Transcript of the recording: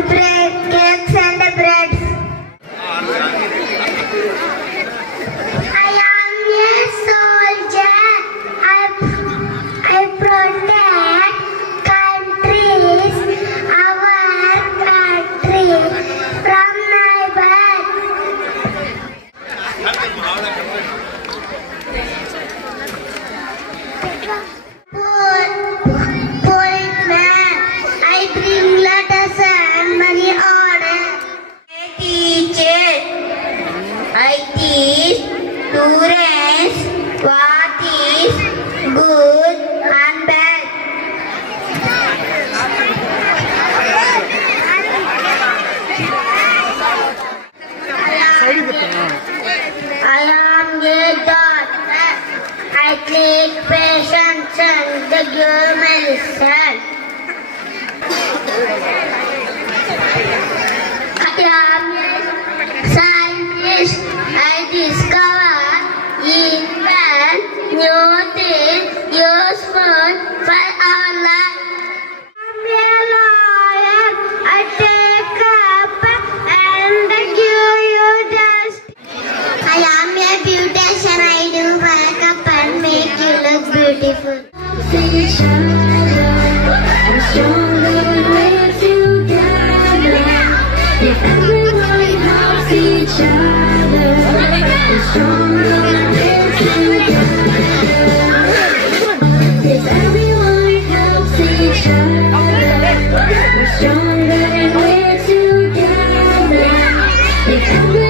bread, cakes and breads. I am a soldier. I protect countries, our country from neighbors. Policeman, I bring letters and money order. A teacher, I teach students what is good and bad. I am a doctor. I treat patients and give medicine. I am a scientist. I discover, invent new things useful for our life. I'm a lawyer. I take up and give you justice. I am a beautician. I do makeup and make you look beautiful. Each other, and stronger when we're together. If everyone helps each other, we're stronger when we're together. If everyone helps each other, we're stronger when we're together. If everyone